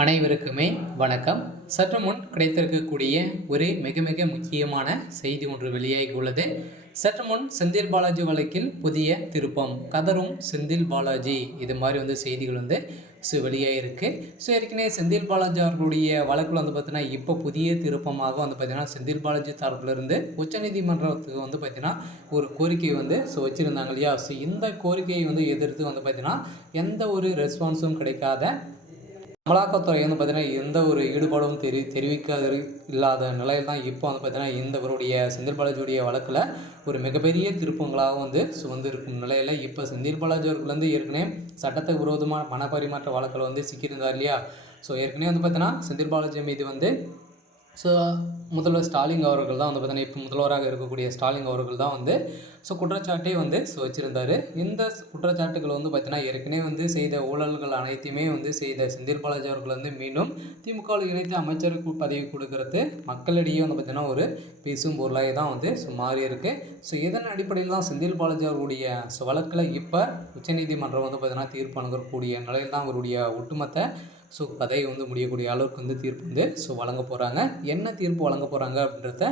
அனைவருக்குமே வணக்கம். சற்று முன் கிடைத்திருக்கக்கூடிய ஒரு மிக மிக முக்கியமான செய்தி ஒன்று வெளியாகி உள்ளது. சற்று முன் செந்தில் பாலாஜி வழக்கில் புதிய திருப்பம், கதரும் செந்தில் பாலாஜி, இது மாதிரி செய்திகள் வெளியாகிருக்கு. ஏற்கனவே செந்தில் பாலாஜி அவர்களுடைய வழக்கில் பார்த்தீங்கன்னா இப்போ புதிய திருப்பமாக பார்த்தீங்கன்னா செந்தில் பாலாஜி தரப்பிலிருந்து உச்சநீதிமன்றத்துக்கு பார்த்தீங்கன்னா ஒரு கோரிக்கை வச்சுருந்தாங்க இல்லையா. இந்த கோரிக்கையை எதிர்த்து பார்த்தீங்கன்னா எந்த ஒரு ரெஸ்பான்ஸும் கிடைக்காத, அமலாக்கத்துறை பார்த்தீங்கன்னா எந்த ஒரு ஈடுபாடும் தெரிவிக்காத இல்லாத நிலையில் தான் இப்போ பார்த்தீங்கன்னா இவருடைய செந்தில் பாலாஜியுடைய வழக்கில் ஒரு மிகப்பெரிய திருப்பங்களாக இருக்கும் நிலையில் இப்போ செந்தில் பாலாஜி அவர்கள் ஏற்கனவே சட்டத்துக்கு விரோதமான பண பரிமாற்ற வழக்கில் சிக்கியிருந்தார் இல்லையா. ஏற்கனவே பார்த்தீங்கன்னா செந்தில் பாலாஜி மீது முதல்வர் ஸ்டாலின் அவர்கள் தான் பார்த்தீங்கன்னா இப்போ முதல்வராக இருக்கக்கூடிய ஸ்டாலின் அவர்கள் தான் குற்றச்சாட்டே வச்சுருந்தார். இந்த குற்றச்சாட்டுகள் பார்த்தீங்கன்னா ஏற்கனவே செய்த ஊழல்கள் அனைத்தையுமே செய்த செந்தில் பாலாஜி அவர்கள் மீண்டும் திமுகவில் இணைத்து அமைச்சருக்கு பதவி கொடுக்கறது மக்களிடையே பார்த்தீங்கன்னா ஒரு பேசும் பொருளாக தான் மாறி இருக்கு. இதன் அடிப்படையில் தான் செந்தில் பாலாஜி அவர்களுடைய வழக்கில் இப்போ உச்சநீதிமன்றம் பார்த்தீங்கன்னா தீர்ப்பு அணுகக்கூடிய நிலையில் தான் அவருடைய ஒட்டுமொத்த பதவி முடியக்கூடிய அளவுக்கு தீர்ப்பு வழங்க போகிறாங்க. என்ன தீர்ப்பு வழங்க போகிறாங்க அப்படின்றத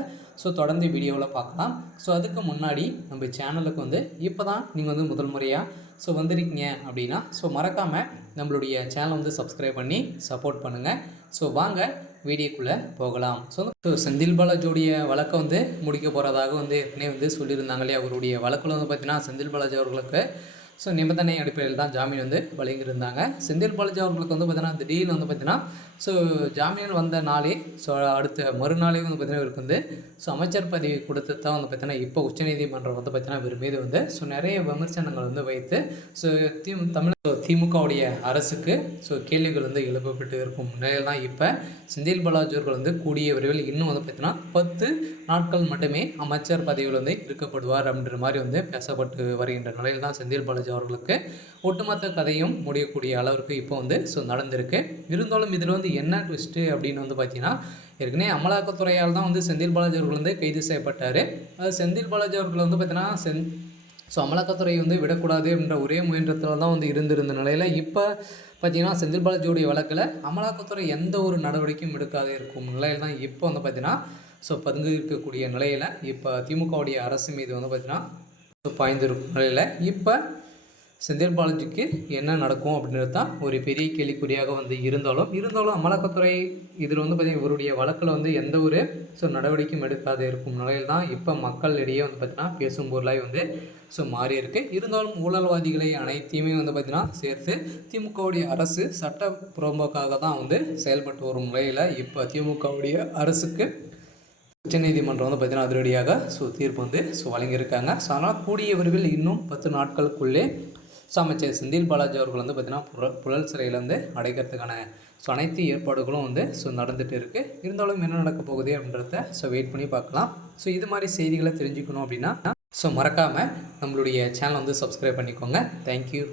தொடர்ந்து வீடியோவில் பார்க்கலாம். அதுக்கு முன்னாடி நம்ம சேனலுக்கு இப்போ தான் நீங்கள் முதல் முறையாக வந்திருக்கீங்க அப்படின்னா மறக்காமல் நம்மளுடைய சேனலை சப்ஸ்கிரைப் பண்ணி சப்போர்ட் பண்ணுங்கள். வாங்க வீடியோக்குள்ளே போகலாம். செந்தில் பாலாஜியோடைய வழக்கை முடிக்க போகிறதாக ஏற்கனவே சொல்லியிருந்தாங்க இல்லையா. அவருடைய வழக்கில் பார்த்தீங்கன்னா செந்தில் பாலாஜி அவர்களுக்கு நிபந்தனை அடிப்படையில் தான் ஜாமீன் வழங்கியிருந்தாங்க. செந்தில் பாலாஜி அவர்களுக்கு பார்த்தீங்கன்னா திடீர்னு பார்த்தீங்கன்னா ஜாமீன் வந்த நாளே அடுத்த மறுநாளே பார்த்தீங்கன்னா இவருக்கு அமைச்சர் பதவி கொடுத்து தான் பார்த்தீங்கன்னா இப்போ உச்சநீதிமன்றம் பார்த்தீங்கன்னா இவர் மீது நிறைய விமர்சனங்கள் வைத்து திமுகவுடைய அரசுக்கு கேள்விகள் எழுப்பப்பட்டு இருக்கும் நிலையில் தான் இப்போ செந்தில் பாலாஜி அவர்கள் கூடிய விரைவில் இன்னும் பார்த்தீங்கன்னா 10 நாட்கள் மட்டுமே அமைச்சர் பதவியில் இருக்கப்படுவார் அப்படின்ற மாதிரி பேசப்பட்டு வருகின்ற நிலையில் தான் செந்தில் பாலாஜி அவர்களுக்கு ஒட்டுமொத்த கதையும் முடியக்கூடிய அளவிற்கு இப்போ நடந்திருக்கு. இருந்தாலும் இதில் என்ன ட்விஸ்ட்டு அப்படின்னு பார்த்தீங்கன்னா ஏற்கனவே அமலாக்கத்துறையால் தான் செந்தில் பாலாஜி அவர்கள் கைது செய்யப்பட்டார். அது செந்தில் பாலாஜி அவர்கள் பார்த்தீங்கன்னா அமலாக்கத்துறை விடக்கூடாது என்ற ஒரே முயன்றத்தில் தான் இருந்திருந்த நிலையில் இப்போ பார்த்திங்கன்னா செந்தில் பாலாஜியுடைய வழக்கில் அமலாக்கத்துறை எந்த ஒரு நடவடிக்கையும் எடுக்காது இருக்கும் நிலையில் தான் இப்போ பார்த்திங்கன்னா பங்கு இருக்கக்கூடிய நிலையில் இப்போ திமுகவுடைய அரசு மீது பார்த்திங்கன்னா பாய்ந்திருக்கும் நிலையில் இப்போ செந்தில் பாலாஜிக்கு என்ன நடக்கும் அப்படின்றது தான் ஒரு பெரிய கேள்விக்குறியாக இருந்தாலும் அமலாக்கத்துறை இதில் பார்த்திங்கன்னா இவருடைய வழக்கில் எந்த ஒரு நடவடிக்கையும் எடுக்காது இருக்கும் நிலையில் தான் இப்போ மக்களிடையே பார்த்திங்கன்னா பேசும் பொருளாக மாறி இருக்கு. இருந்தாலும் ஊழல்வாதிகளை அனைத்தையுமே பார்த்திங்கன்னா சேர்த்து திமுகவுடைய அரசு சட்ட புறம்போக்காக தான் செயல்பட்டு வரும் நிலையில் இப்போ திமுகவுடைய அரசுக்கு உச்சநீதிமன்றம் பார்த்திங்கன்னா அதிரடியாக தீர்ப்பு வழங்கியிருக்காங்க. அதனால் கூடிய விரைவில் இன்னும் 10 நாட்களுக்குள்ளே அமைச்சர் செந்தில் பாலாஜி அவர்கள் பார்த்திங்கன்னா புழல் சிறையில் அடைக்கிறதுக்கான அனைத்து ஏற்பாடுகளும் நடந்துகிட்டு இருக்குது. இருந்தாலும் என்ன நடக்க போகுது அப்படின்றத வெயிட் பண்ணி பார்க்கலாம். இது மாதிரி செய்திகளை தெரிஞ்சுக்கணும் அப்படின்னா மறக்காமல் நம்மளுடைய சேனலை சப்ஸ்கிரைப் பண்ணிக்கோங்க. தேங்க்யூ.